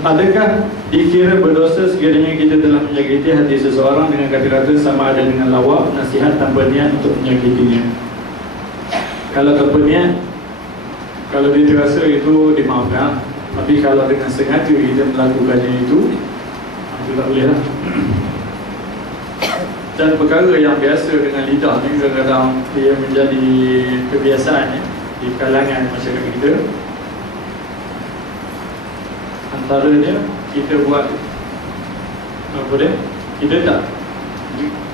Adakah dikira berdosa sekiranya kita telah menyakiti hati seseorang dengan kata-kata sama ada dengan lawak, nasihat tanpa niat untuk menyakitinya? Kalau tanpa niat, kalau dia terasa itu dimaafkan. Tapi kalau dengan sengaja kita melakukannya itu tak boleh lah. Dan perkara yang biasa dengan lidah ni kadang-kadang dia menjadi kebiasaan di kalangan masyarakat kita. Antaranya kita buat apa dia? Kita tak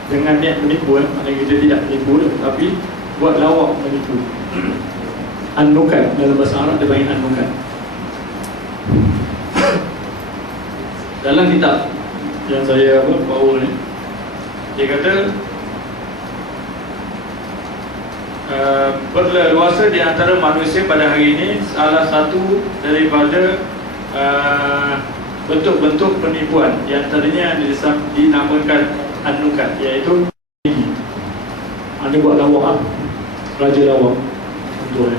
dengan niat menipu, maknanya kita tidak menipu, tapi buat lawak menipu. Anukan, dalam bahasa Arab dia panggil anukan. Dalam kitab yang saya bawa ni, dia kata berleluasa di antara manusia pada hari ini salah satu daripada bentuk-bentuk penipuan, di antaranya dinamakan anukan, iaitu ada buat lawak, raja lawak contohnya.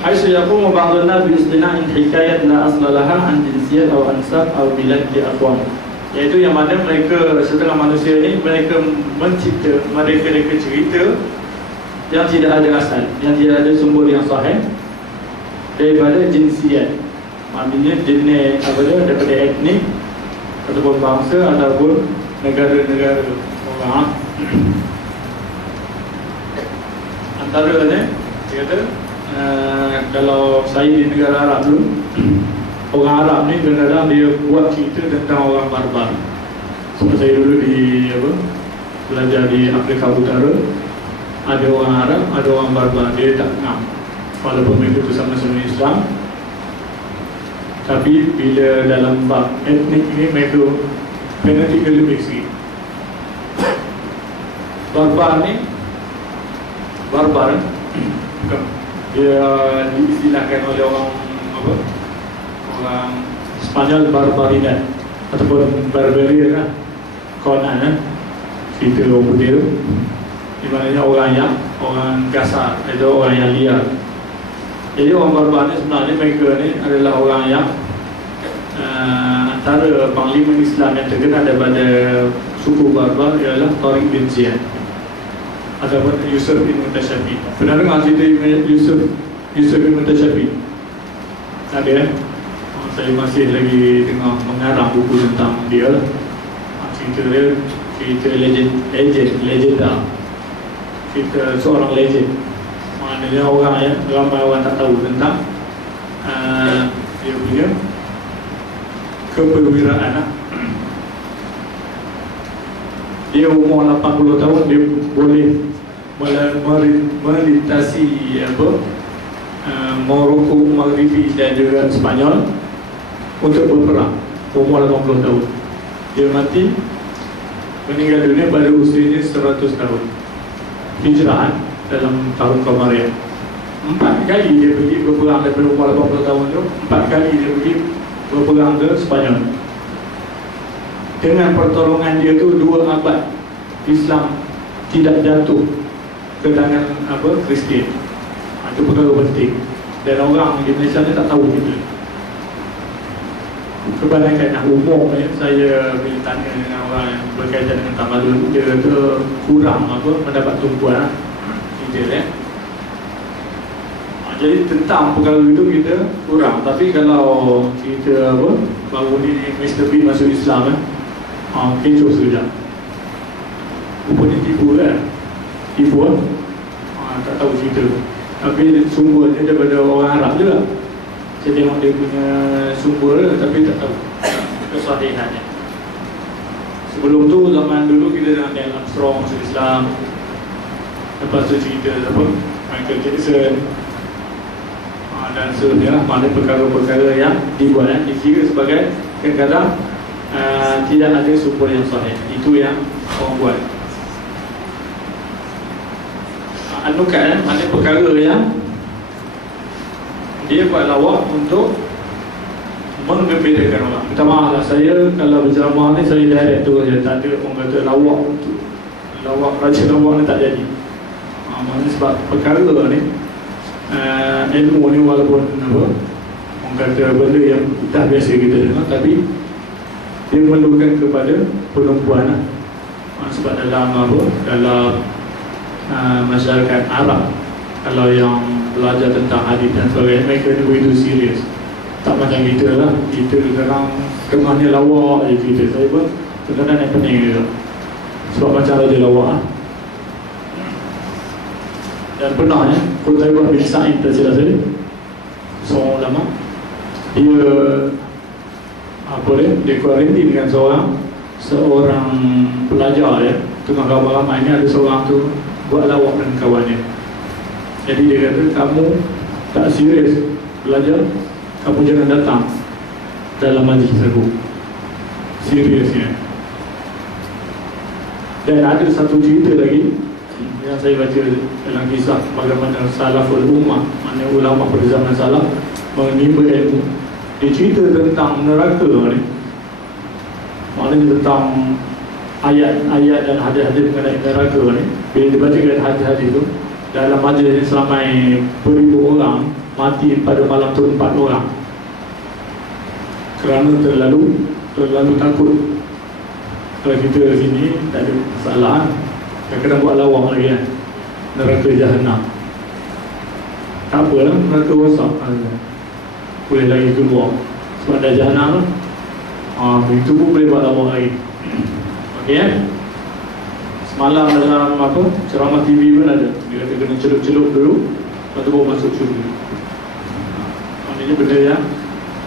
Aisyah yaqumu ba'd an-nas bi istina'in hikayat la asla laha an jinsiyah aw ansab aw bilad li aqwam, iaitu yang mana mereka, setengah manusia ini mereka mencipta, mereka cerita yang tidak ada asal, yang tidak ada sumber yang sahih daripada jinsiyat, maknanya jenis apa dia, daripada etnik ataupun bangsa ataupun negara-negara orang. Antaranya dia kata kalau saya di negara Arab dulu, orang Arab ni kadang-kadang dia buat cerita tentang orang barbar. Sebab saya dulu di belajar di Afrika Utara, ada orang Arab, ada orang barbar, dia tak ngam walaupun mereka tu sama-sama Islam. Tapi bila dalam bab etnik ni mereka fanatik lebih sikit. Barbar ni, barbar bukan, dia diistilahkan oleh orang apa? Orang Spanyol Barbaridad ataupun Barbaria lah. Conan cerita orang putih tu, di mananya orang yang, orang kasar, itu orang yang liar. Jadi orang barbar ni sebenarnya mereka ni adalah orang yang antara panglima Islam yang terkenal daripada suku barbar ialah Tariq bin Ziyad ataupun Yusuf bin Mutasyafi. Pernah dengar cerita Yusuf bin Mutasyafi? Ada saya masih lagi tengah mengarang buku tentang dia lah. Cerita dia, cerita legenda, cerita seorang legend. Maknanya orang yang ramai orang tak tahu tentang dia punya keperwiraan lah. Dia umur 80 tahun, dia boleh melintasi Morocco, Maghribi dan juga Spanyol untuk berperang. Umur 80 tahun dia mati, meninggal dunia pada usianya 100 tahun Hijrah dalam tahun Qamariah. 4 kali dia pergi berperang daripada umur 80 tahun tu. 4 kali dia pergi berperang ke Spanyol. Dengan pertolongan dia tu 2 abad Islam tidak jatuh ke tangan Kristian. Itu perkara penting. Dan orang di Malaysia ni tak tahu kita. Kebanyakan umum saya bila tanya dengan orang yang berkaitan dengan tamadun, dia kata kurang mendapat tumpuan kita jadi tentang perkara itu kita kurang. Tapi kalau kita baru ni Mr. Bean masuk Islam kecoh sekejap. Rupanya tipu kan? Tipu tak tahu cerita. Tapi sumbernya daripada orang Arab je lah. Saya tengok dia punya sumber tapi tak tahu kesahihannya. Sebelum tu, zaman dulu kita dengan Neil Armstrong masuk Islam. Lepas tu cerita Michael Jackson dan seterusnya lah. Mana perkara-perkara yang dibuat dikira sebagai kadang-kadang tidak ada sumber yang sahih. Itu yang orang buat. Anukan mana perkara yang dia buat lawak untuk menggembirakan orang. Minta maaf lah, saya kalau berceramah ni saya direct tu saja. Tak ada orang kata lawak untuk lawak, raja lawak ni tak jadi. Maksudnya sebab perkara ni ilmu ni walaupun orang kata benda yang dah biasa kita dengar, tapi dia memerlukan kepada perempuan lah. Sebab dalam apa, dalam masyarakat Arab, kalau yang belajar tentang hadis dan sebagainya, mereka ni begitu serius. Tak macam kita lah, kita sekarang tengahnya lawak je kita. Saya pun kadang-kadang yang pening juga, sebab macam Raja Lawak lah. Dan pernah Qutaibah bin Sa'id tersilap saya, seorang ulama, dia dia kuarantin dengan seorang pelajar ya, tengah ramai-ramai ni ada seorang tu buat lawak dengan kawannya. Jadi dia kata, kamu tak serius belajar, kamu jangan datang dalam majlis aku. Seriusnya. Dan ada satu cerita lagi yang saya baca dalam kisah bagaimana salaful ummah, mana ulama pada zaman salaf menimba ilmu. Dia cerita tentang neraka ni, maknanya tentang ayat-ayat dan hadis-hadis mengenai neraka ni. Bila dibacakan hadis-hadis itu dalam majlis seramai beribu orang, mati pada malam tu 4 orang kerana terlalu takut. Kalau kita sini tak ada masalah, kadang-kadang buat lawak lagi kan, neraka Jahannam. Tak apalah, neraka rosak, boleh lagi keluar sebab dah Jahannam. Itu pun boleh buat lawak lagi. Okey Semalam dalam ceramah TV pun ada, dia kata kena celup-celup dulu, lepas tu baru masuk syurga. Maknanya benda yang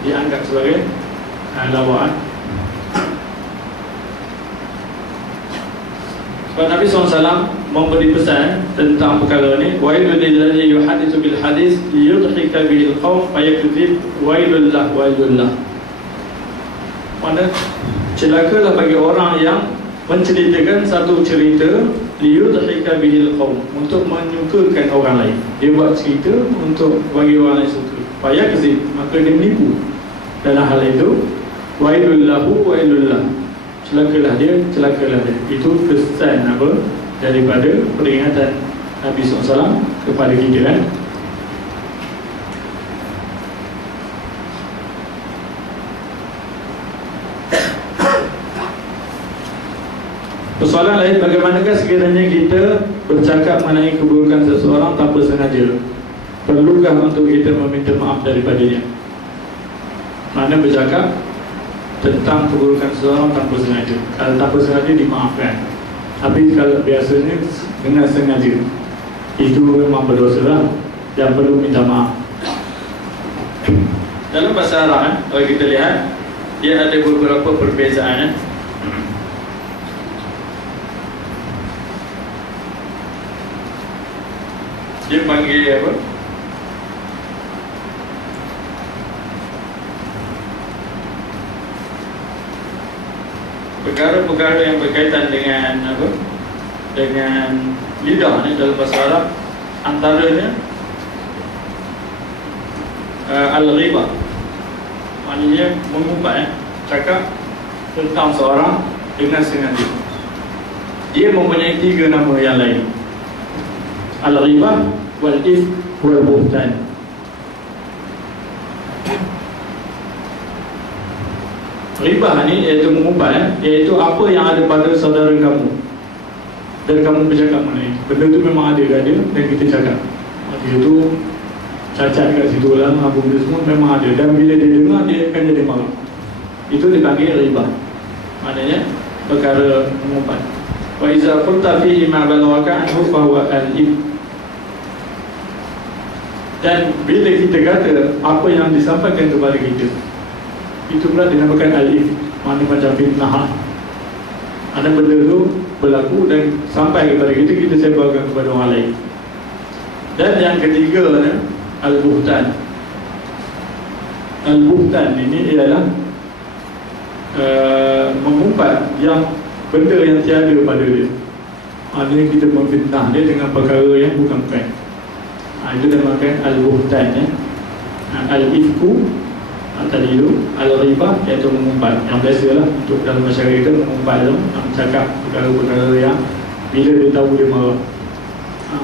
dianggap sebagai lawak. Sebab Nabi SAW memberi pesan tentang perkara ni, wailul lilladzi yuhadditsu bil hadis liyudhika bihil qaum fayakdzib wailullah wailullah. Mana celakalah bagi orang yang menceritakan satu cerita liyudhika bihil qaum, untuk menyukakan orang lain. Dia buat cerita untuk bagi orang lain suka. Fayakdzib, maka dia menipu. Dalam hal itu wailullahu wailullah, celakalah dia, celakalah dia. Itu kesan daripada peringatan Nabi SAW kepada kita kan. Persoalan lain, bagaimanakah sekiranya kita bercakap mengenai keburukan seseorang tanpa sengaja? Perlukah untuk kita meminta maaf daripadanya? Mana bercakap tentang keburukan seseorang tanpa sengaja, kalau tanpa sengaja dimaafkan, tapi kalau biasanya dengan sengaja, itu memang berdosa lah dan perlu minta maaf. Dalam bahasa Arab kalau kita lihat, dia ada beberapa perbezaan. Dia panggil apa? Perkara-perkara yang berkaitan dengan apa? Dengan lidah ni dalam bahasa Arab, antaranya al-ghibah, maknanya mengumpat, cakap tentang seorang dengan sengaja. Dia mempunyai 3 nama yang lain: al-ghibah, wal-ithm, wal-buhtan. Ribah ni iaitu mengumpat, iaitu apa yang ada pada saudara kamu dan kamu bercakap mengenai benda tu, memang ada kat dia dan kita cakap dia tu cacat kat situ lah, apa benda semua memang ada, dan bila dia dengar dia akan jadi marah. Itu dipanggil ribah, maknanya perkara mengumpat. Wa iza qulta fihi ma balawaka anhu fa huwa al-ithm. Dan bila kita kata apa yang disampaikan kepada kita, itu pula dinamakan al-ithm, maknanya macam fitnah. Ada benda tu berlaku dan sampai kepada kita, kita sebarkan kepada orang lain. Dan yang ketiga ni, al-buhtan. Al-buhtan ini ialah mengumpat yang benda yang tiada pada dia. Maknanya kita memfitnah dia dengan perkara yang bukan-bukan. Itu dinamakan al-buhtan ya. Al-ifku tadi itu, al-ghibah iaitu mengumpat, yang biasalah untuk dalam masyarakat kita mengumpat tu, nak cakap perkara-perkara yang bila dia tahu dia marah.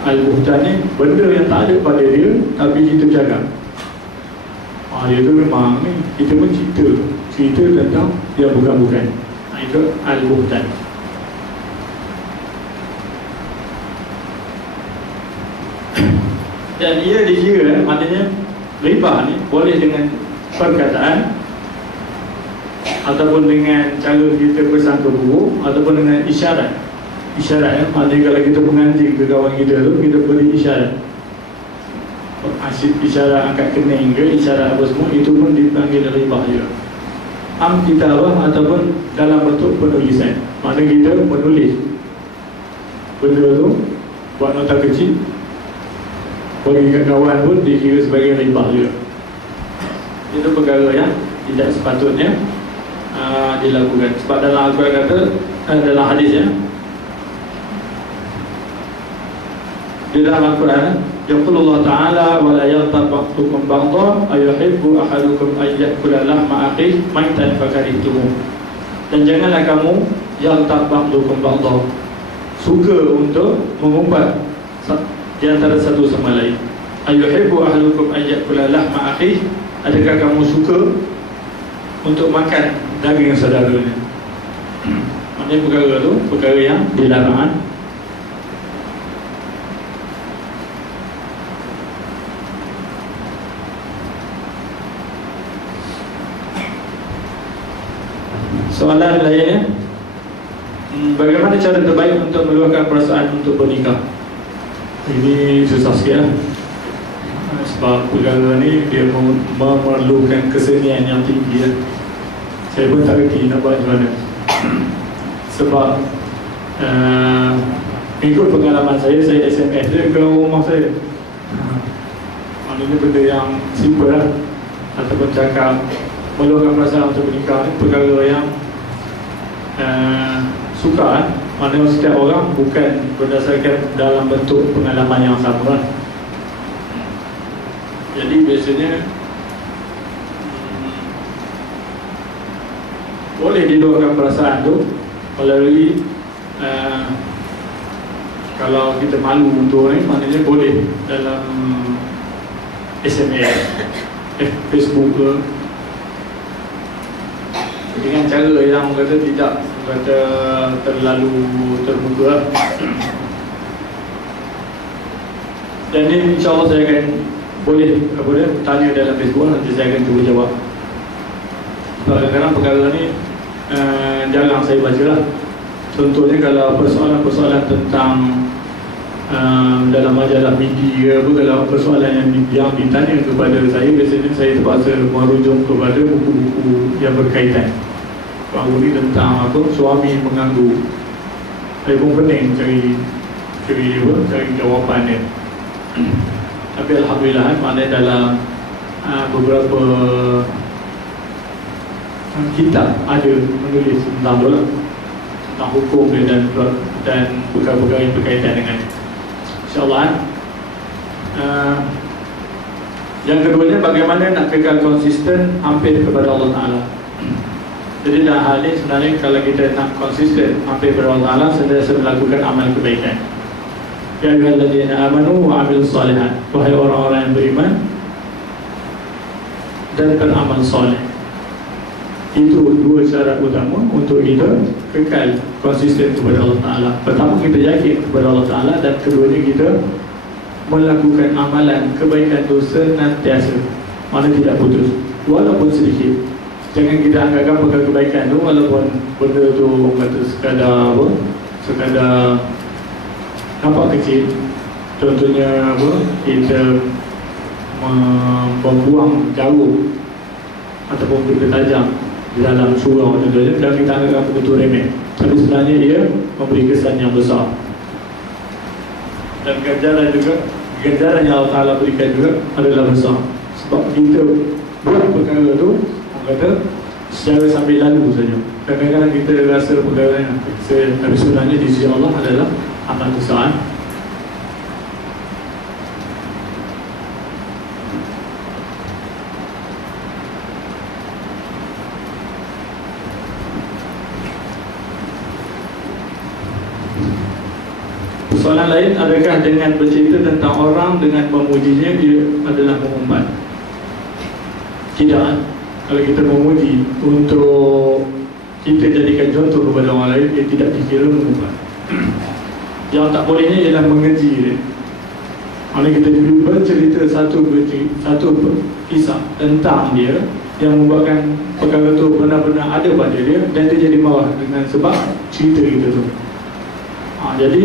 Al-buhtan ni benda yang tak ada pada dia tapi kita cakap. Dia tu memang ni kita pun cerita tentang yang bukan-bukan. Itu al-buhtan. Dan ia dikira, maknanya riba ni boleh dengan perkataan ataupun dengan cara kita bersangka buruk ataupun dengan isyarat. Isyarat maknanya kalau kita menganjing ke kawan kita tu, kita beri isyarat. Asyik isyarat angkat kening ke, isyarat apa semua, itu pun dipanggil riba juga. Kitabah ataupun dalam bentuk penulisan. Maknanya kita menulis benda tu, buat nota kecil, bagi kat kawan pun dikira sebagai riba juga. Itu perkara yang tidak sepatutnya dilakukan. Sebab dalam Al-Quran kata, dalam hadisnya, di dalam Al-Quran, yaqulullah ta'ala wa la yaghtab ba'dukum ba'dha ayuhibbu ahadukum an ya'kula lahma akhihi maitan fakarihtumu. Dan janganlah kamu yaghtab ba'dukum ba'dha, suka untuk mengumpat di antara satu sama lain. Ayuhibbu ahadukum an ya'kula lahma akhihi, adakah kamu suka untuk makan daging saudaranya? Maknanya perkara tu perkara yang dilarang. Soalan lainnya, bagaimana cara terbaik untuk meluahkan perasaan untuk bernikah? Ini susah sikit lah. Sebab perkara ni dia memerlukan kesenian yang tinggi lah. Saya pun tak reti nak buat macam mana. Sebab ikut pengalaman saya SMS dia ke rumah saya. Maknanya benda yang simple lah. Ataupun cakap meluahkan perasaan untuk bernikah ni perkara yang suka. Maknanya setiap orang bukan berdasarkan dalam bentuk pengalaman yang sama lah. Jadi biasanya boleh diluahkan perasaan tu melalui kalau kita malu untuk ni, maknanya boleh dalam SMS, Facebook ke, dengan cara yang kata tidak terlalu terbuka. Dan ini insyaAllah saya akan boleh tanya dalam Facebook, nanti saya akan cuba jawab. Kadang-kadang perkara ni jarang saya baca lah. Contohnya kalau persoalan-persoalan tentang dalam majalah media apa, kalau persoalan yang ditanya kepada saya, biasanya saya terpaksa merujuk kepada buku-buku yang berkaitan. Baru ni tentang apa, suami mengganggu. Saya pun pening cari jawapan dia. Tapi alhamdulillah, maknanya dalam beberapa kitab ada menulis tentang tu lah, tentang hukum dia dan perkara-perkara yang berkaitan dengan InsyaAllah. Yang keduanya, bagaimana nak kekal konsisten hampir kepada Allah Ta'ala. Jadi dalam hal ini sebenarnya kalau kita nak konsisten hampir kepada Allah Ta'ala, sentiasa melakukan amal kebaikan. Ya ayyuhalladzina amanu wa 'amilus shalihat, wahai orang-orang yang beriman dan beramal soleh. Itu dua syarat utama untuk kita kekal konsisten kepada Allah Ta'ala. Pertama, kita yakin kepada Allah Ta'ala, dan keduanya kita melakukan amalan kebaikan itu senantiasa, mana tidak putus, walaupun sedikit. Jangan kita anggapkan perkara kebaikan tu, walaupun benda tu kata sekadar apa, sekadar nampak kecil. Contohnya apa, kita membuang jarum ataupun benda tajam di dalam surau contohnya, dan kita anggap begitu remeh, tapi sebenarnya ia memberi kesan yang besar. Dan ganjaran yang Allah Ta'ala berikan juga adalah besar. Sebab kita buat perkara tu, orang kata secara sambil lalu saja. Kadang-kadang kita rasa perkara yang tapi sebenarnya di sisi Allah adalah amat besar. Soalan lain, adakah dengan bercerita tentang orang dengan memujinya dia adalah mengumpat? Tidak kan? Kalau kita memuji untuk kita jadikan contoh kepada orang lain, dia tidak dikira mengubah. Yang tak bolehnya ialah mengeji dia. Kalau kita bercerita satu kisah tentang dia yang membuatkan perkara itu benar-benar ada pada dia, dan dia jadi marah dengan sebab cerita kita tu. Jadi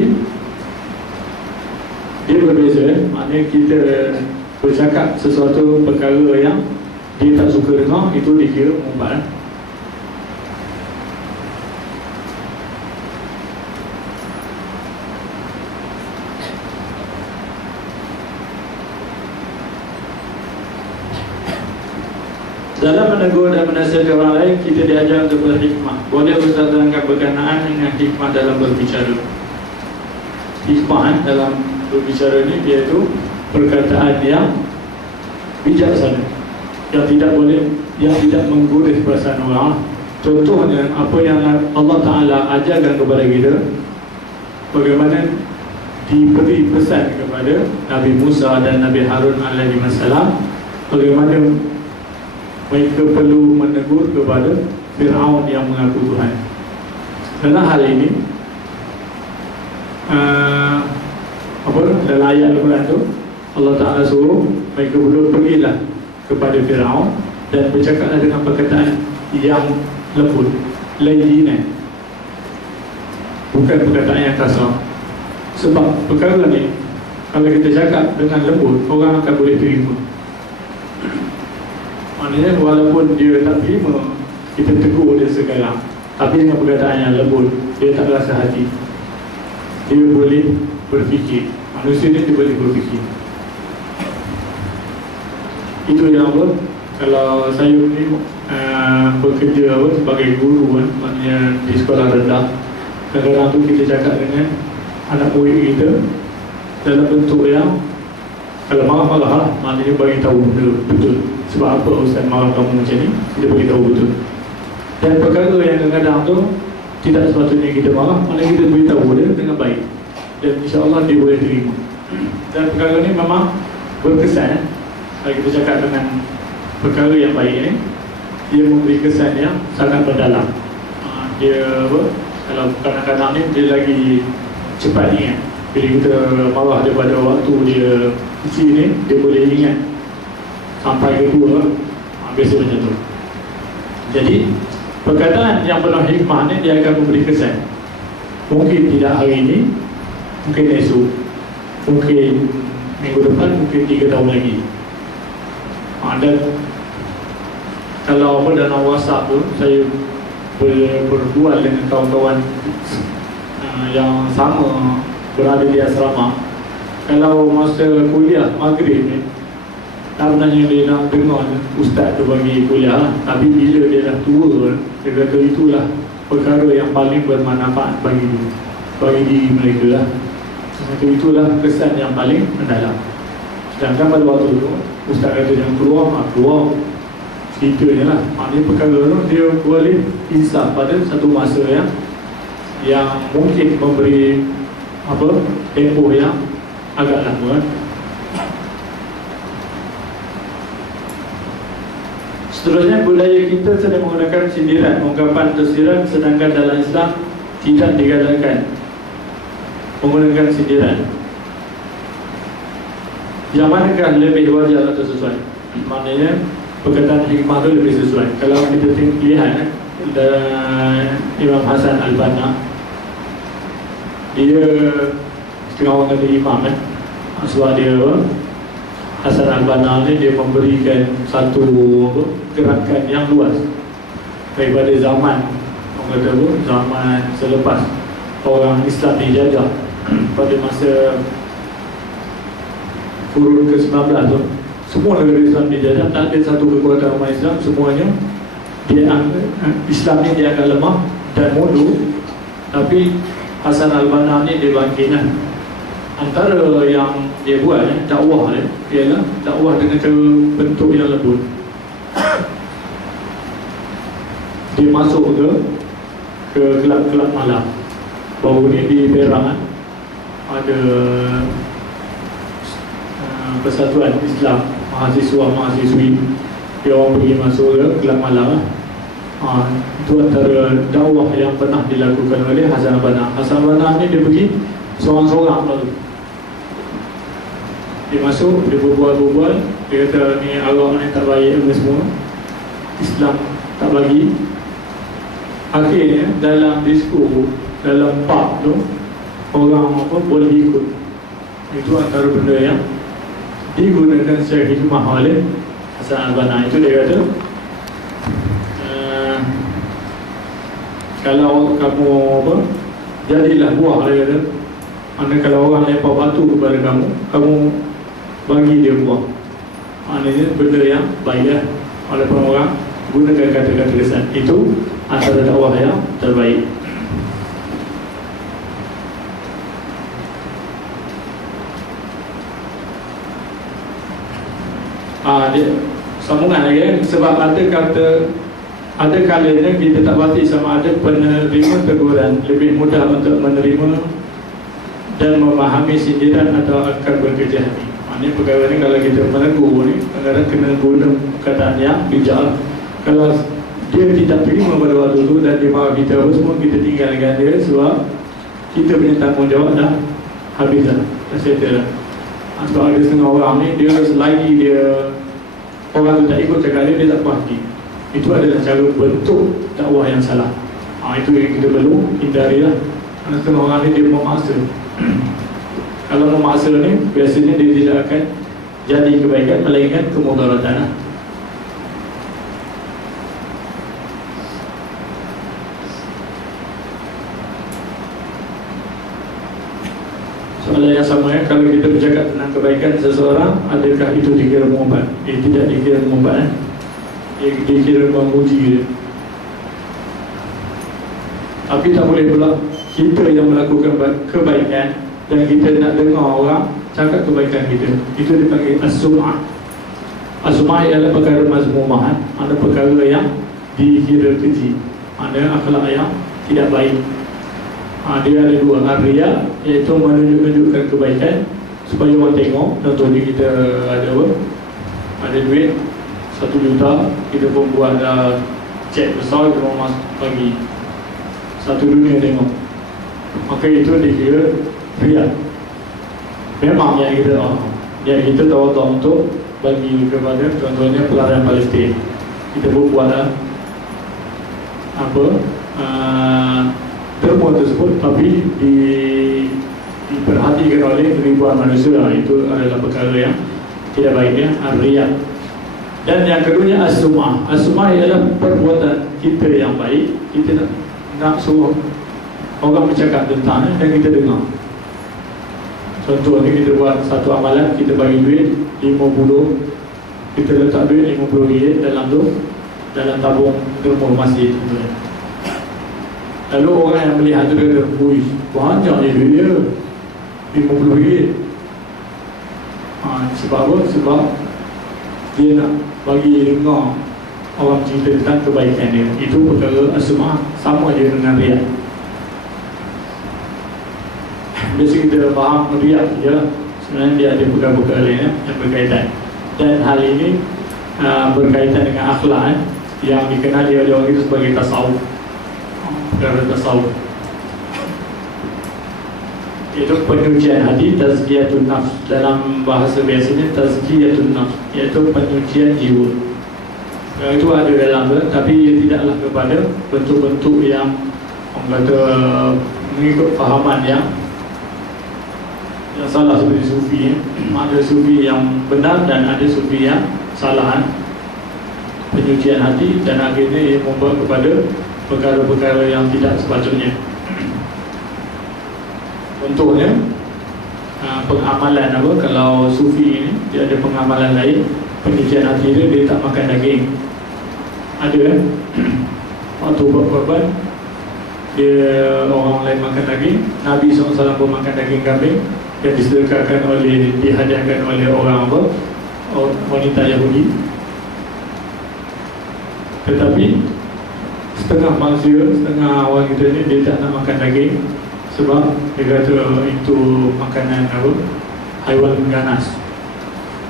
dia berbeza. Maknanya kita bercakap sesuatu perkara yang dia tak suka dengar, itu dikira mengubah. Dalam menegur dan menasihati orang lain, kita diajar untuk berhikmah. Boleh Ustaz terangkan berkenaan dengan hikmah dalam berbicara? Hikmah dalam berbicara ini iaitu perkataan yang bijaksana, yang tidak boleh, yang tidak menggurih perasaan orang. Contohnya apa yang Allah Ta'ala ajarkan kepada kita, bagaimana diberi pesan kepada Nabi Musa dan Nabi Harun alaihi wassalam, bagaimana mereka perlu menegur kepada Fir'aun yang mengaku Tuhan. Dalam hal ini dalam ayat Al-Quran tu, Allah Ta'ala suruh mereka perlu pergilah kepada Fir'aun dan bercakaplah dengan perkataan yang lembut, layyinan, bukan perkataan yang kasar. Sebab perkara ni, kalau kita cakap dengan lembut, orang akan boleh terima. Maknanya walaupun dia tak terima, kita tegur dia sekarang, tapi dengan perkataan yang lembut, dia tak rasa hati, dia boleh berfikir. Manusia ni dia boleh berfikir. Itu yang apa, kalau saya ni bekerja sebagai guru maknanya di sekolah rendah, kadang-kadang tu kita cakap dengan anak murid kita dalam bentuk yang, kalau marah-marah lah, maknanya bagi tahu betul sebab apa Ustaz marah kamu macam ni, kita bagi tahu betul. Dan perkara yang kadang-kadang tu tidak sepatutnya kita marah, maknanya kita beritahu dia dengan baik, dan insya-Allah dia boleh terima. Dan perkara ni memang berkesan. Kalau kita cakap dengan perkara yang baik ni, dia memberi kesan yang sangat mendalam. Dia apa, kalau kadang-kadang ni dia lagi cepat ingat. Bila kita marah daripada waktu dia kecil ni, dia boleh ingat sampai kedua. Biasa macam tu. Jadi perkataan yang penuh hikmah ni, dia akan memberi kesan. Mungkin tidak hari ini, mungkin esok, mungkin minggu depan, mungkin 3 tahun lagi. Dan kalau dalam WhatsApp pun saya berbual dengan kawan-kawan yang sama berada di asrama. Kalau masa kuliah maghrib ni, sebenarnya dia nak dengar ustaz tu bagi kuliah, tapi bila dia dah tua, dia kata itulah perkara yang paling bermanfaat bagi diri mereka lah. Maka itulah kesan yang paling mendalam. Sedangkan pada waktu tu ustaz kata jangan keluar cerita je lah. Maknanya perkara tu dia boleh insaf pada satu masa yang mungkin memberi tempoh yang agak lama. Seterusnya, budaya kita sedang menggunakan sindiran, ungkapan tersirat, sedangkan dalam Islam tidak digalakkan menggunakan sindiran. Yang manakah lebih wajar atau sesuai? Maknanya perkataan hikmah itu lebih sesuai. Kalau kita lihat Imam Hasan Al-Banna, dia setengah orang kata imam sebab dia Hasan Al-Banna ni dia memberikan satu gerakan yang luas daripada zaman orang kata zaman selepas orang Islam dijajah pada masa kurun ke-19 tu, semua negara Islam dijajah, tak ada satu kekuatan umat Islam, semuanya Islam ni dia akan lemah dan mundur. Tapi Hasan Al-Banna ni dia bangkitlah. Antara yang dia buat dakwah ialah dakwah dengan cara bentuk yang lembut. Dia masuk ke kelab-kelab malam. Baru ni di Perak ada Persatuan Islam mahasiswa-mahasiswi dia orang pergi masuk ke gelap malam lah. Itu antara dakwah yang pernah dilakukan oleh Hasan al-Banna. Hasan al-Banna ni dia pergi seorang-seorang lalu. Dia masuk, dia berbual-bual, dia kata ni agama ni tak baik apa semua, Islam tak bagi. Akhirnya dalam diskur, dalam pub tu, orang apa boleh ikut. Itu antara benda yang digunakan secara hikmah oleh Hasan al-Banna. Itu dia kata, kalau kamu apa, jadilah buah, dia kata. Mana kalau orang lempar batu kepada kamu, kamu bagi dia buah. Maknanya benda yang baik lah. Walaupun orang gunakan kata-kata kesan, itu antara dakwah yang terbaik. Dia sambungan lagi, sebab ada kata, ada kalanya kita tak pasti sama ada penerima teguran lebih mudah untuk menerima dan memahami sindiran atau akan bekerja hati. Maknanya perkara ni kalau kita menegur ni, kadang-kadang kena guna perkataan yang bijak. Kalau dia tidak terima pada waktu tu dan dia marah kita apa semua, kita tinggalkan dia sebab kita punya tanggungjawab dah habis dah, dah settle dah. Sebab ada setengah orang ni, dia selagi dia orang tu tak ikut cakap dia, dia tak puas hati. Itu adalah cara bentuk dakwah yang salah. Itu yang kita perlu hindari lah. Kerana setengah orang ni dia memaksa. Kalau memaksa ni, biasanya dia tidak akan jadi kebaikan, melainkan kemudaratan lah. Soalan yang sama ya, kalau kita bercakap tentang kebaikan seseorang, adakah itu dikira mengumpat? Tidak dikira mengumpat. Dikira memuji dia. Tapi tak boleh pula kita yang melakukan kebaikan dan kita nak dengar orang cakap kebaikan kita. Itu dipanggil as-sum'ah. As-sum'ah ialah perkara mazmumah, ada perkara yang dikira keji, ada akhlak yang tidak baik. Dia ada dua, ar-riya, iaitu menunjukkan kebaikan supaya orang tengok. Contohnya kita ada apa? Ada duit 1 juta, kita pun buat cek besar, kita mau masuk bagi satu dunia tengok. Maka itu dikira riya. Memang yang kita tahu untuk bagi kepada contohnya pelarian Palestin. Kita pun buat terma tersebut, tapi diperhatikan oleh ribuan manusia. Itu adalah perkara yang tidak baiknya, ar-riya. Dan yang keduanya as-sum'ah. As-sum'ah ialah perbuatan kita yang baik. Kita nak suruh orang bercakap tentang dan kita dengar. Contohnya kita buat satu amalan, kita bagi duit 50, kita letak duit RM50 dalam tabung derma masjid. Lalu orang yang melihat tu kata, "Ui, banyak je duit dia, RM50." Sebab apa? Sebab dia nak bagi dengar orang cerita tentang kebaikan dia. Itu perkara as-sum'ah, sama je dengan riya. Biasa kita faham riya je, sebenarnya dia ada perkara-perkara lain yang berkaitan. Dan hal ini berkaitan dengan akhlak yang dikenali oleh orang itu sebagai tasawuf. Perkara tasawuf itu penyucian hati, tazkiyatun nafs. Dalam bahasa biasanya tazkiyatun nafs, iaitu penyucian jiwa. Itu ada dalam tu, tapi ia tidaklah kepada bentuk-bentuk yang orang kata mengikut fahaman yang salah seperti sufi. Ada sufi yang benar dan ada sufi yang salah. Penyucian hati dan akhirnya ia membawa kepada perkara-perkara yang tidak sepatutnya. Contohnya pengamalan apa, kalau sufi ini dia ada pengamalan lain, penyucian hati dia tak makan daging. Ada kan? Waktu buat korban, dia orang lain makan daging, Nabi SAW pun makan daging kambing yang disedekahkan oleh, dihadiahkan oleh orang apa, wanita Yahudi. Tetapi setengah manusia, setengah orang kita ni, dia tak nak makan daging sebab dia kata itu makanan apa, haiwan ganas.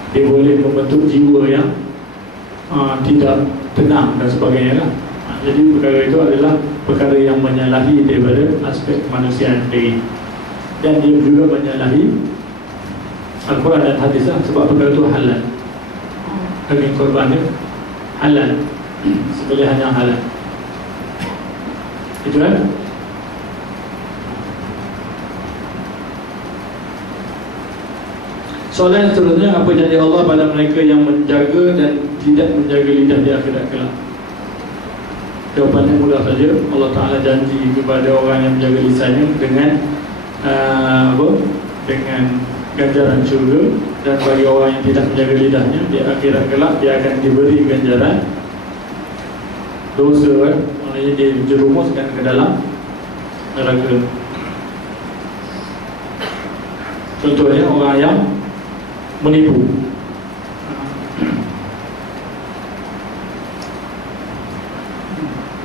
Dia boleh membentuk jiwa yang tidak tenang dan sebagainya lah. Jadi perkara itu adalah perkara yang menyalahi daripada aspek kemanusiaan sendiri, dan dia juga menyalahi Al-Quran dan hadis lah, sebab perkara itu halal. Daging korban dia halal, sembelihan yang halal. Itu kan? Soalan seterusnya, apa janji Allah pada mereka yang menjaga dan tidak menjaga lidah di akhirat kelak? Jawapannya mudah saja. Allah Ta'ala janji kepada orang yang menjaga lisannya dengan dengan ganjaran syurga, dan bagi orang yang tidak menjaga lidahnya di akhirat kelak dia akan diberi ganjaran dosa, maknanya dia dijerumuskan ke dalam neraka. Contohnya orang yang menipu.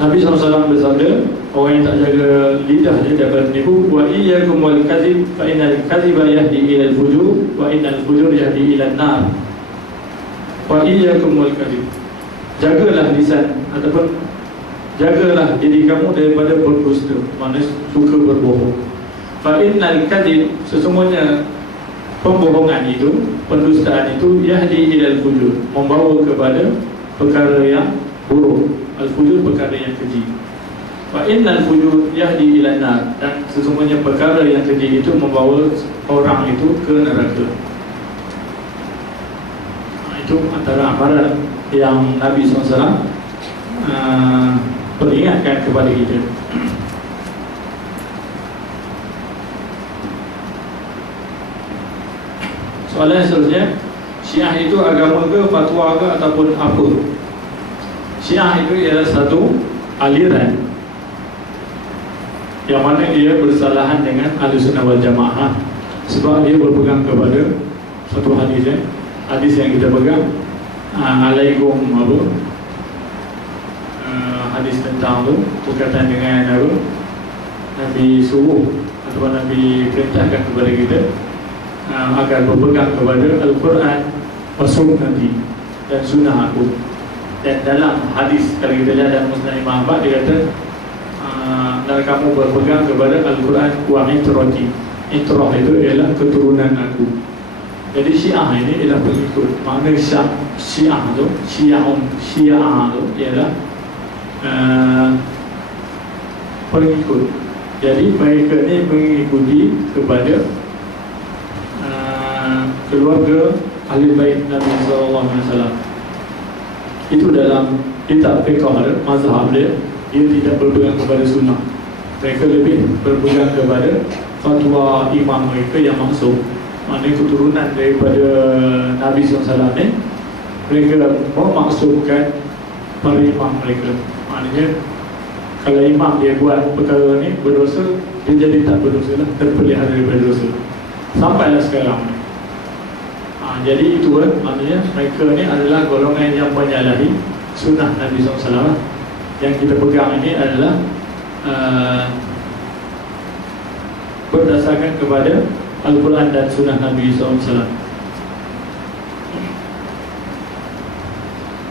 Nabi SAW bersabda, orang yang tak jaga lidah dia dapat menipu. Wa iyyakum wal kadzib fa innal kadziba yahdi ila al-fujur wa innal fujur yahdi ila an-nar. Wa iyyakum wal kadzib. Jagalah lisan ataupun jagalah diri kamu daripada berdusta, maksudnya suka berbohong. Fa innal kadzib, sesungguhnya pembohongan itu, pendustaan itu, yahdi ila al-fujur, membawa kepada perkara yang buruk. Al-fujur perkara yang keji. Wa innal fujur yahdi ila nar, dan sesungguhnya perkara yang keji itu membawa orang itu ke neraka. Itu antara amaran yang Nabi SAW peringatkan kepada kita. Soalan seterusnya, Syiah itu agama ke, fatwa ke, ataupun apa? Syiah itu ialah satu aliran yang mana dia bersalahan dengan Ahlussunnah wal Jamaah, sebab dia berpegang kepada satu hadis, hadis yang kita pegang, alaikum apa, hadis tentang tu berkaitan dengan apa, Nabi suruh atau Nabi perintahkan kepada kita agar berpegang kepada Al-Quran, Sunnah dan Sunnah aku. Dan dalam hadis, kalau kita lihat dalam Musnad Imam Ahmad, dia kata dan kamu berpegang kepada Al-Quran wa itrati. Itrah itu ialah keturunan aku. Jadi Syiah ini ialah pengikut. Makna Syiah tu, Syiah tu ialah pengikut. Jadi mereka ni mengikuti kepada keluarga ahli bait Nabi SAW. Itu dalam kitab fiqh dia, mazhab dia, dia tidak berpegang kepada sunnah. Mereka lebih berpegang kepada fatwa imam mereka yang maksum, maknanya keturunan daripada Nabi SAW ni. Mereka memaksumkan para imam mereka. Maknanya kalau imam dia buat perkara ni berdosa, dia jadi tak berdosa lah, terpelihara daripada dosa sampailah sekarang ni. Jadi itu maknanya mereka ni adalah golongan yang menyalahi sunnah Nabi SAW. Yang kita pegang ini adalah berdasarkan kepada Al-Quran dan sunnah Nabi SAW.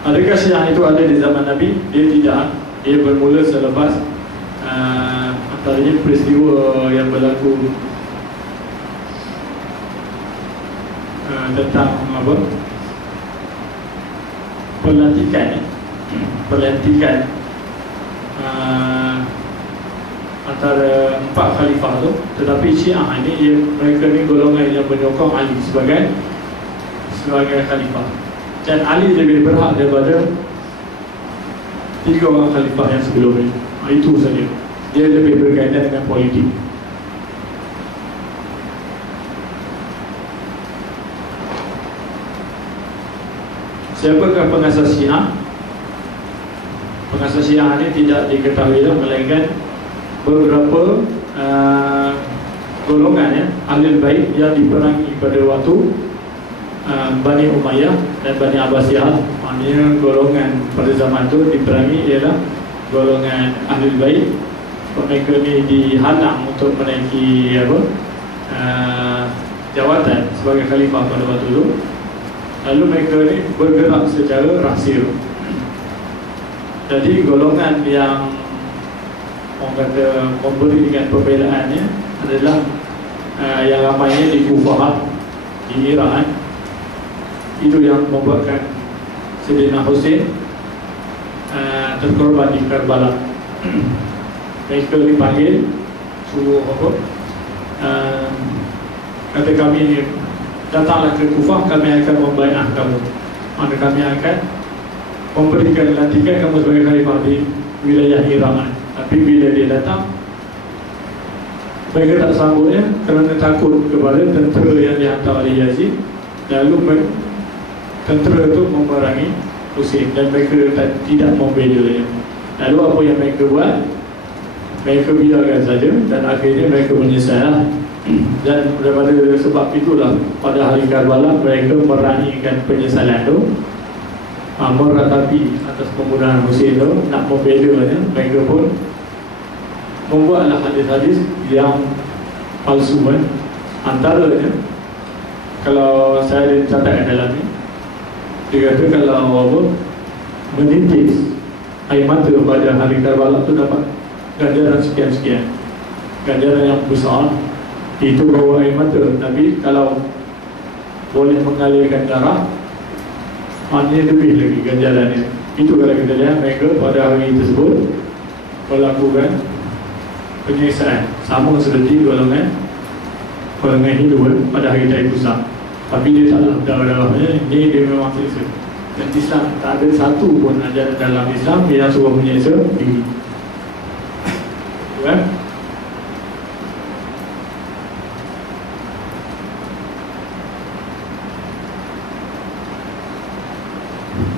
Adakah Syiah itu ada di zaman Nabi? Dia tidak. Dia bermula selepas antaranya peristiwa yang berlaku tentang apa, pelantikan antara 4 khalifah tu. Tetapi Syiah ini mereka ni golongan yang menyokong Ali sebagai khalifah, dan Ali lebih berhak daripada 3 orang khalifah yang sebelumnya. Itu saja. Dia lebih berkaitan dengan politik. Siapakah pengasas Syiah? Pengasas Syiah ini tidak diketahui, melainkan beberapa golongan Ahlul Bait yang diperangi pada waktu Bani Umayyah dan Bani Abbasiyah. Maknanya golongan pada zaman itu diperangi ialah golongan Ahlul Bait. Mereka ni dihalang untuk menaiki jawatan sebagai khalifah pada waktu itu. Lalu mereka ni bergerak secara rahsia. Jadi golongan yang orang kata memberi dengan pembelaannya adalah yang ramainya di Kufah, di Iran. Itu yang membuatkan Sayyidina Hussein terkorban di Karbala. Mereka dipanggil, suruh apa? Kata kami, datanglah ke Kufah, kami akan membaiat kamu. Maka kami akan memberikan lantikan kamu sebagai khalifah di wilayah Iran. Tapi bila dia datang, mereka tak sambutnya kerana takut kepada tentera yang dihantar oleh Yazid. Lalu tentera itu memerangi Hussein dan mereka tidak membelanya. Lalu apa yang mereka buat? Mereka biarkan saja dan akhirnya mereka menyesal. Dan daripada sebab itulah pada hari Karbala mereka meraihkan penyesalan itu, meratapi atas pembunuhan Hussein itu, nak membelanya. Mereka pun membuatlah hadis-hadis yang palsu. Antaranya, kalau saya catatkan dalam ni, dia kata kalau apa, menitis air mata pada hari Karbala itu dapat ganjaran sekian-sekian, ganjaran yang besar. Itu bawa air mata. Tapi kalau boleh mengalirkan darah, maknanya lebih lagi ganjarannya. Itu kalau kita lihat mereka pada hari tersebut melakukan penyiksaan sama seperti golongan Hindu pada hari Taipusa. Tapi dia taklah darah-darahnya, ini dia memang siksa. Dan Islam tak ada satu pun ajaran dalam Islam yang suruh menyiksa diri. Kan?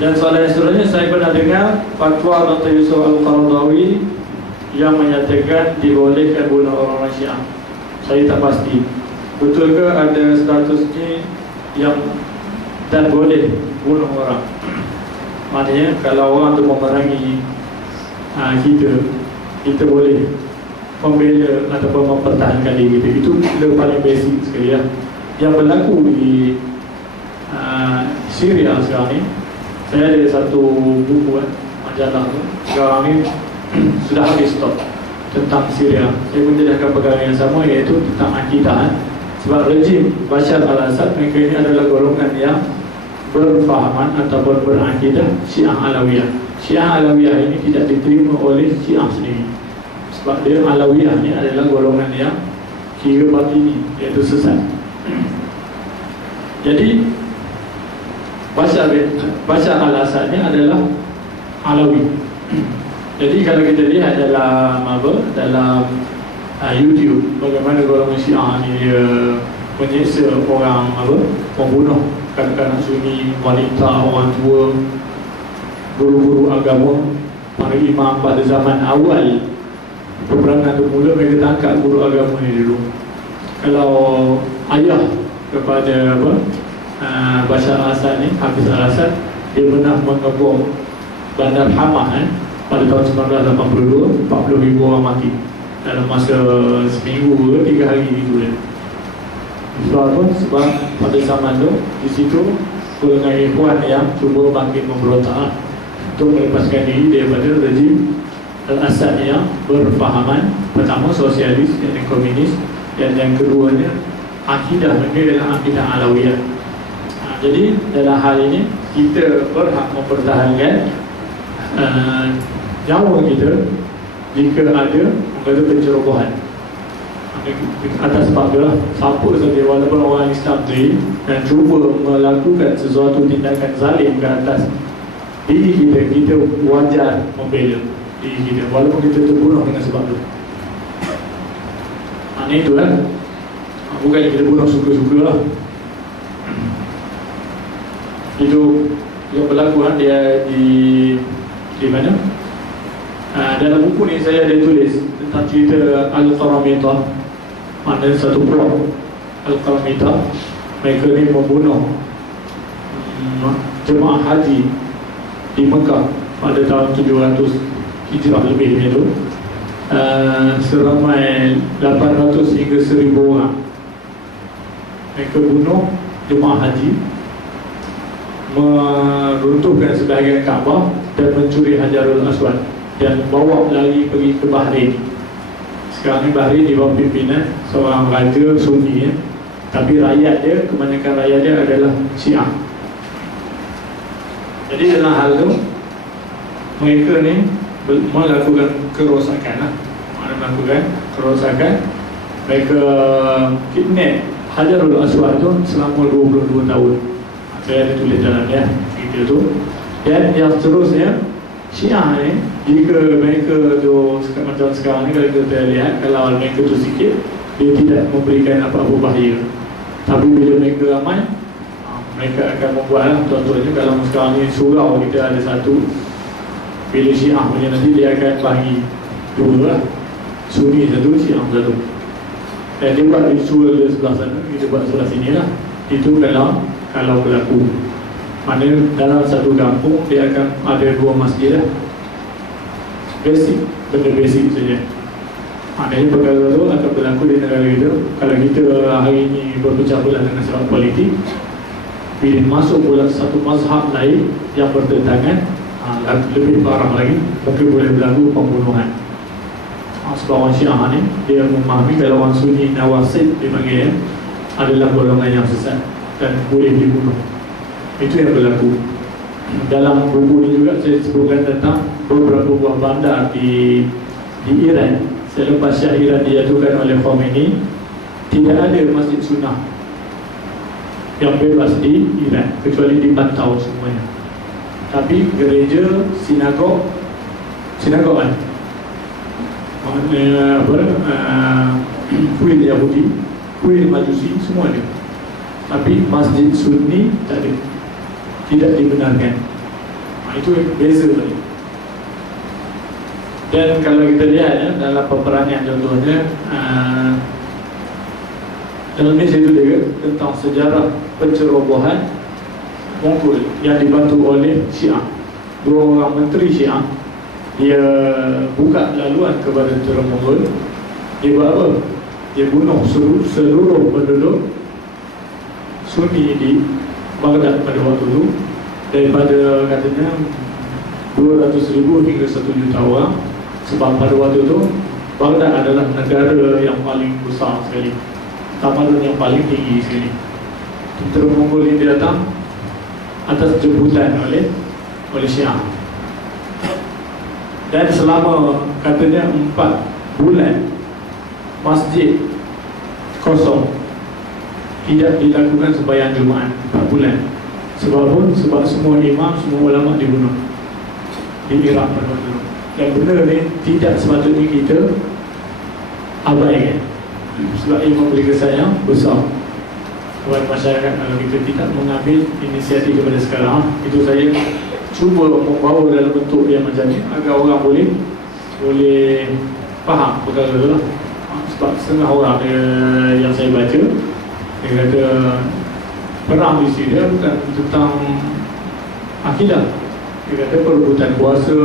Dan soalan seterusnya, saya pernah dengar fatwa Dr. Yusuf Al-Qaradawi yang menyatakan dibolehkan bunuh orang Syiah. Saya tak pasti betul ke ada status ni yang tak boleh bunuh orang. Maknanya kalau orang tu memerangi kita boleh membela ataupun mempertahankan diri kita. Itu yang paling basic sekali ya. Yang berlaku di Syria sekarang ni, saya ada satu buku majalah sekarang ni sudah habis stok tentang Syria. Saya menjadikan perkara yang sama, iaitu tentang akidah. Sebab rejim Bashar al-Assad, mereka ini adalah golongan yang berfahaman ataupun berakidah Syiah Alawiyah. Syiah Alawiyah ini tidak diterima oleh Syiah sendiri. Sebab dia Alawiyah ni adalah golongan yang kira batini, iaitu sesat. Jadi Bashar al-Assad ni adalah Alawi. Jadi kalau kita lihat dalam YouTube, bagaimana golongan Syiah ni menyiksa orang membunuh kanak-kanak Sunni, wanita, orang tua, guru-guru agama, para imam pada zaman awal peperangan itu mula, mereka tangkap guru agama ni dulu. Kalau ayah kepada Bashar al-Assad ni, Hafiz al-Assad, dia pernah mengebom bandar Hamah pada tahun 1982, 40,000 orang mati dalam masa seminggu ke 3 hari itu. Sebab apa? Sebab pada zaman tu, di situ golongan Ikhwan yang cuba bangkit memberontak untuk melepaskan diri daripada rejim al-Assad yang berfahaman, pertama sosialis, yang komunis, dan yang keduanya akidah mereka adalah akidah Alawiyah. Jadi dalam hal ini kita berhak mempertahankan nyawa kita jika ada pencerobohan. Atas sebab itulah, siapa saja walaupun orang Islam tu dan cuba melakukan sesuatu tindakan zalim ke atas diri kita, kita wajar membela diri kita walaupun kita terbunuh dengan sebab itu. Ini itu kan, bukan kita bunuh suka-suka lah. Itu yang berlaku dia di mana? Dalam buku ni saya ada tulis tentang cerita Al-Qaramita. Ada satu kelompok Al-Qaramita, mereka ni membunuh jemaah haji di Mekah pada tahun 700 Hijrah lebih itu. Seramai 800 hingga 1000 orang. Mereka bunuh jemaah haji meruntuhkan sebahagian Kaabah dan mencuri Hajarul Aswad dan bawa lari pergi ke Bahrain. Sekarang ni Bahrain di bawah pimpinan seorang raja Sunni ya. Tapi rakyat dia, kebanyakan rakyat dia adalah Syiah. Jadi dalam hal tu mereka ni melakukan kerosakan lah. Melakukan kerosakan. Mereka kidnap Hajarul Aswad tu selama 22 tahun. Saya ada tulis dalam ya cerita tu. Dan yang seterusnya Syiah ni, jika mereka tu macam sekarang ni, kalau kita lihat, kalau mereka tu sikit, dia tidak memberikan apa-apa bahaya. Tapi bila mereka ramai, mereka akan membuat lah. Contohnya kalau sekarang ni surau kita ada satu, bila Syiah punya nanti dia akan bagi dua lah, Sunni satu, Syiah satu. Dan dia buat ritual di sebelah sana, kita buat sebelah sini lah. Itu kalau berlaku. Maknanya dalam satu kampung dia akan ada 2 masjid lah. Basic, benda basic saja. Maknanya perkara tu akan berlaku di negara kita. Kalau kita hari ini berpecah belah dengan sebab politik, bila masuk pula satu mazhab lain yang bertentangan, lebih parah lagi, mungkin boleh berlaku pembunuhan. Sebab orang Syiah ni, dia memahami kalau orang Sunni Nawasib dipanggil adalah golongan yang sesat dan boleh dibunuh. Itu yang berlaku. Dalam buku ini juga saya sebutkan tentang beberapa buah bandar di Iran. Selepas Shah Iran dijatuhkan oleh Khomeini, tidak ada masjid sunnah yang bebas di Iran, kecuali dipantau semuanya. Tapi gereja, sinagog kan, maknanya apa, kuil Yahudi, kuil Majusi, semua ada. Tapi masjid Sunni tak ada, tidak dibenarkan. Itu beza tadi. Dan kalau kita lihat ya, dalam peperangan contohnya, dalam ini saya tulis tentang sejarah pencerobohan Mongol yang dibantu oleh Syiah. 2 orang menteri Syiah, dia buka laluan kepada tentera Mongol. Dia buat apa? Dia bunuh seluruh penduduk Sunni di Baghdad pada waktu itu, daripada katanya 200,000 hingga 1 juta orang. Sebab pada waktu itu Baghdad adalah negara yang paling besar sekali, tamadun yang paling tinggi sekali. Tentera Mongol ini datang atas jemputan oleh Syiah. Dan selama katanya 4 bulan masjid kosong, tidak dilakukan sembahyang Jumaat 4 bulan. Sebab semua imam, semua ulama dibunuh di Iraq pada waktu itu. Dan benda ni tidak sepatutnya kita abaikan, sebab ia memberi kesan yang besar kepada masyarakat. Kalau kita tidak mengambil inisiatif daripada sekarang, itu saya cuba membawa dalam bentuk yang macam ni agar orang boleh faham perkara tu lah. Sebab setengah orang yang saya baca, dia kata perang di Syria bukan tentang akidah. Dia kata perebutan kuasa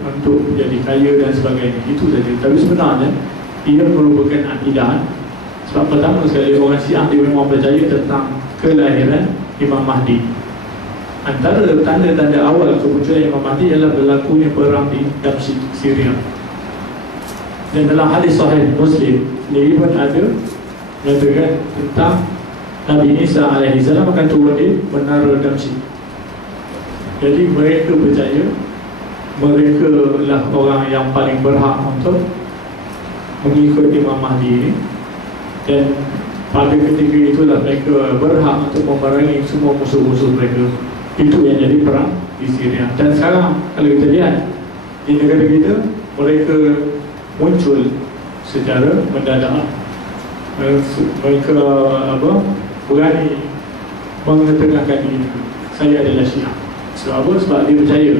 untuk menjadi kaya dan sebagainya, itu saja. Tapi sebenarnya ia merupakan akidah. Sebab pertama sekali orang Syiah dia memang percaya tentang kelahiran Imam Mahdi. Antara tanda-tanda awal kemunculan Imam Mahdi ialah berlakunya perang di Damsyik, Syria. Dan dalam hadis sahih Muslim sendiri pun ada mengatakan tentang Nabi Isa alaihi salam akan turun di menara Damsyik. Jadi mereka percaya mereka lah orang yang paling berhak untuk mengikut Imam Mahdi ini. Dan pada ketika itulah mereka berhak untuk memerangi semua musuh-musuh mereka. Itu yang jadi perang di Syria. Dan sekarang kalau kita lihat di negara kita, mereka muncul secara mendadak. Mereka berani mengetengahkan diri, saya adalah Syiah. Sebab apa? Sebab dia percaya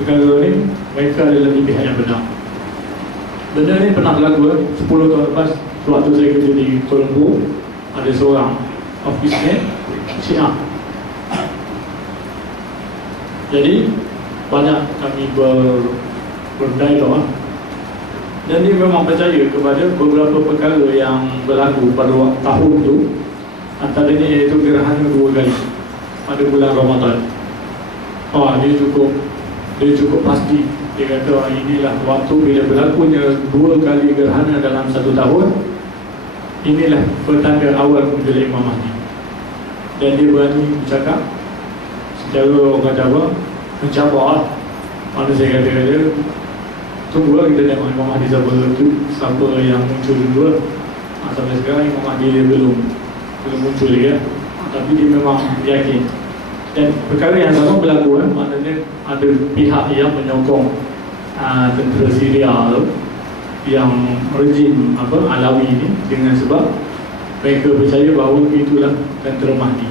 perkara ni mereka adalah di pihak yang benar. Benda ni pernah berlaku 10 tahun lepas, waktu saya kerja di Kuala Lumpur, ada seorang ofismen Syiah. Jadi banyak kami berdialog, dan dia memang percaya kepada beberapa perkara yang berlaku pada tahun itu. Antaranya iaitu gerhana 2 kali. pada bulan Ramadan. Dia cukup pasti. Dia kata inilah waktu bila berlakunya 2 kali gerhana dalam 1 tahun. Inilah petanda awal muncul Imam Mahdi. Dan dia berani bercakap secara orang kata apa, mencabar lah. Mana saya kata tunggulah kita tengok Imam Mahdi siapa yang muncul dulu. Sampai sekarang Imam Mahdi dia belum muncul lagi. Tapi dia memang yakin. Dan perkara yang sama berlaku, maknanya ada pihak yang menyokong tentera Syria tu, yang rejim Alawi ni, dengan sebab mereka percaya bahawa itulah tentera Mahdi.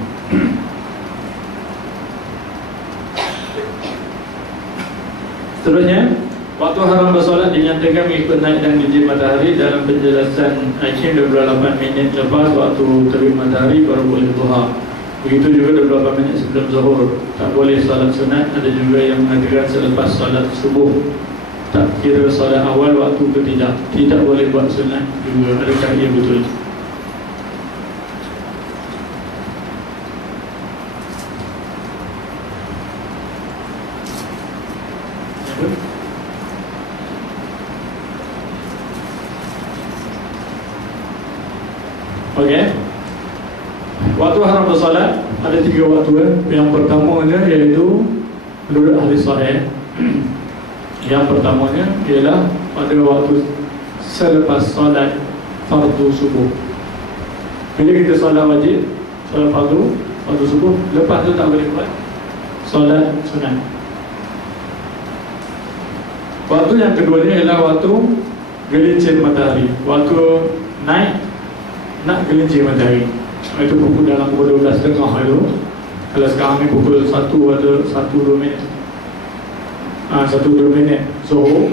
Seterusnya, waktu haram bersolat dinyatakan mengikut naik dan gelincir matahari. Dalam penjelasan Aisyah 28 minit lepas waktu terbit matahari baru boleh duha. Begitu juga 28 minit sebelum zuhur tak boleh solat sunat. Ada juga yang mengatakan selepas solat subuh, tak kira solat awal waktu ke tidak boleh buat sunat juga. Adakah ia betul? Okey. Waktu haram bersolat ada 3 waktu. Yang pertamanya iaitu menurut ahli sahih, yang pertamanya ialah pada waktu selepas solat fardu subuh. Bila kita solat wajib, solat fardu, fardu subuh, lepas tu tak boleh buat solat sunat. Waktu yang keduanya ialah waktu gelincir matahari. Waktu nak gelincir matahari, itu pukul dalam pukul 12.30 itu. Kalau sekarang ni pukul 1 ada 1-2 minit 1-2 minit zuhur.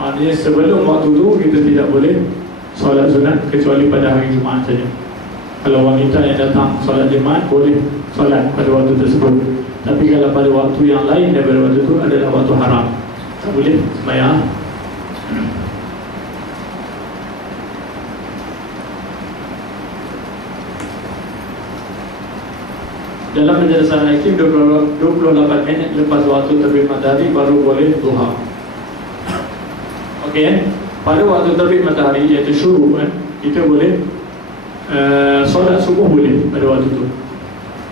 Maknanya sebelum waktu tu kita tidak boleh solat sunat kecuali pada hari Jumaat saja. Kalau wanita yang datang solat Jumaat boleh solat pada waktu tersebut. Tapi kalau pada waktu yang lain daripada waktu itu adalah waktu haram, tak boleh sembahyang. Dalam penjelasan Hakim 28 minit lepas waktu terbit matahari baru boleh duha. Okey, pada waktu terbit matahari iaitu syuruk kita boleh solat subuh boleh pada waktu tu.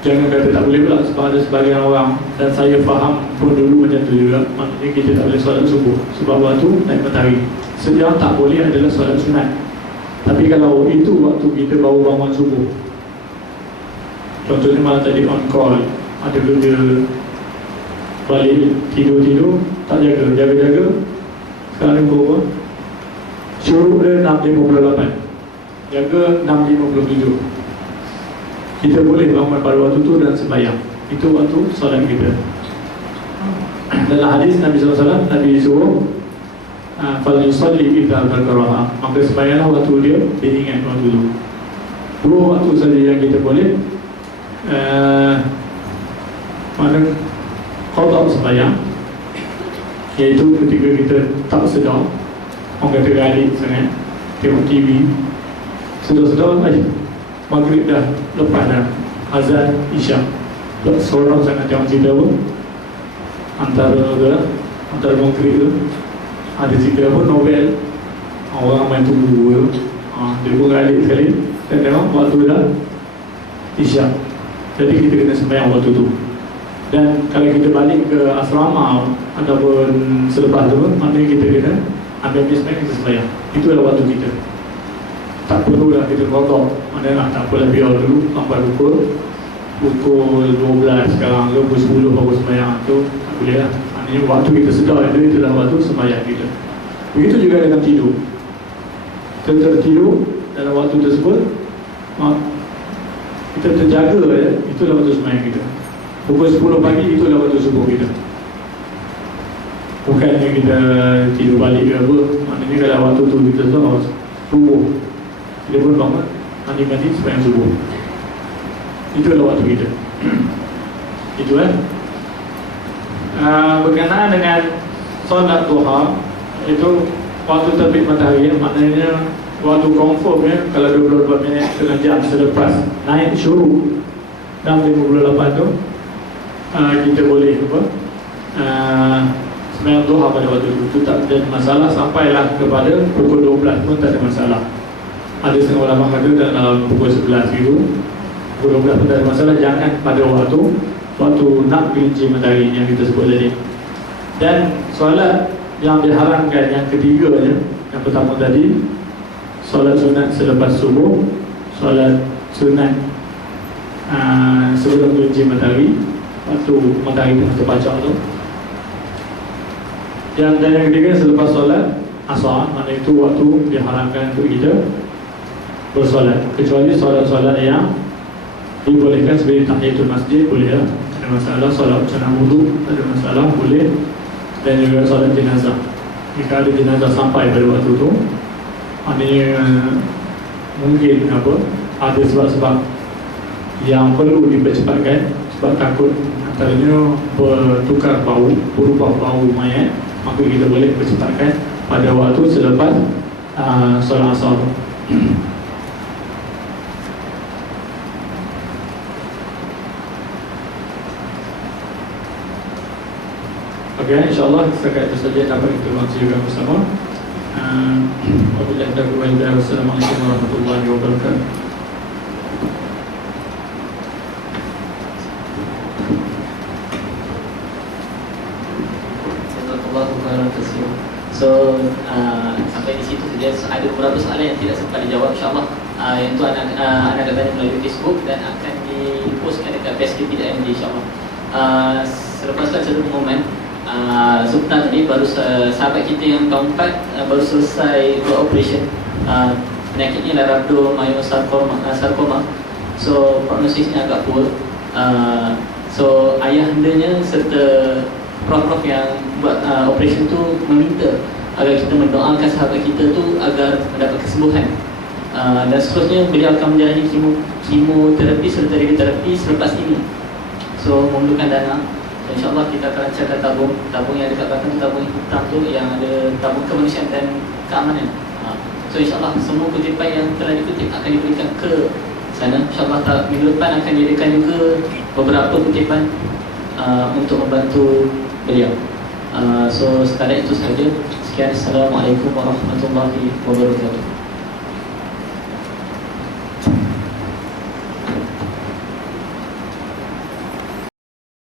Jangan kata tak boleh pula, sebab ada sebagian orang, dan saya faham pun dulu macam tu juga, maknanya kita tak boleh solat subuh sebab waktu naik matahari. Yang tak boleh adalah solat sunat. Tapi kalau itu waktu kita baru bangun subuh, contohnya malam tadi on call, ada kerja, balik tidur, tak jaga. Sekarang ni berapa? Syuruk dia 6.58, jaga 6.57. Kita boleh bangun pada waktu tu dan sembahyang. Itu waktu solat kita. Dalam hadis Nabi SAW, Nabi suruh fal yusalli idza dzakaraha, maka sembahyanglah waktu dia ingat waktu tu. 2 waktu saja yang kita boleh mana qada sembahyang, iaitu ketika kita tak sedar, orang kata galik sangat, tengok TV, sedar-sedar maghrib dah lepas dah, azan isyak, sorang sangat tengok cerita pun antara maghrib tu ada cerita pun novel, orang main tunggu tu, dia pun galik sekali, dan tengok waktu dah isyak. Jadi kita kena sembahyang waktu tu. Dan kalau kita balik ke asrama ataupun selepas tu, maknanya kita kena ambil sembahyang, kita sembahyang. Itulah waktu kita. Tak perlulah kita kotor. Maknanya tak apalah, biar dulu sampai pukul 12 sekarang ke pukul 10 baru sembahyang tu, tak boleh lah. Maknanya waktu kita sedar itu, itulah waktu sembahyang kita. Begitu juga dengan tidur. Kita tertidur dalam waktu tersebut, kita terjaga itulah waktu sembahyang kita. Pukul 10 pagi itulah waktu subuh kita. Bukannya kita tidur balik ke apa. Maknanya kalau waktu tu kita tahu subuh, kita pun bangun mandi sembahyang subuh. Itulah waktu kita. Itu berkenaan dengan solat duha, itu waktu terbit matahari, maknanya waktu confirm kalau 24 minit setengah jam selepas naik syuruk 6.58 tu, kita boleh apa, sembahyang duha pada waktu itu tak ada masalah, sampailah kepada pukul 12 pun tak ada masalah. Ada setengah ulama kata dalam pukul 11 itu, pukul 12 pun tak ada masalah, jangan pada waktu nak gelincir matahari yang kita sebut tadi. Dan solat yang diharamkan yang ketiganya, yang pertama tadi solat sunat selepas subuh, solat sunat sebelum gelincir matahari, waktu matahari tengah terpacak tu. Dan yang ketiga selepas solat asar, mana itu waktu diharamkan untuk kita bersolat, kecuali solat-solat yang dibolehkan sebagai tahiyatul masjid, boleh lah, tak ada masalah. Solat sunat wudu tak ada masalah, boleh. Dan juga solat jenazah, jika ada jenazah sampai pada waktu itu, maknanya mungkin apa, ada sebab-sebab yang perlu dipercepatkan, sebab takut antaranya bertukar bau, berubah bau mayat, maka kita boleh percepatkan pada waktu selepas solat asar. Okey, insyaAllah setakat itu saja dapat kita kongsikan bersama. Wabillahi taufiq wal hidayah. Wassalamualaikum warahmatullahi wabarakatuh. So sampai di situ saja. Ada beberapa soalan yang tidak sempat dijawab, insyaAllah yang tu anak akan tanya melalui Facebook dan akan dipostkan dekat PSKP.MD, insyaAllah. Selepas itu satu pengumuman, sebentar tadi baru sahabat kita yang keempat baru selesai beroperasi. Penyakitnya adalah rhabdomyosarcoma. So prognosisnya agak poor. So ayahandanya serta prof-prof yang buat operasi tu meminta agar kita mendoakan sahabat kita tu agar mendapat kesembuhan. Dan seterusnya beliau akan menjalani kemoterapi serta radioterapi selepas ini. So memerlukan dana. InsyaAllah kita akan lancarkan tabung yang dekat belakang tu, tabung hitam tu yang ada tabung kemanusiaan dan keamanan. So insyaAllah semua kutipan yang telah dikutip akan diberikan ke sana. InsyaAllah minggu depan akan diadakan juga beberapa kutipan untuk membantu beliau. So sekadar itu sahaja. Sekian, Assalamualaikum warahmatullahi wabarakatuh.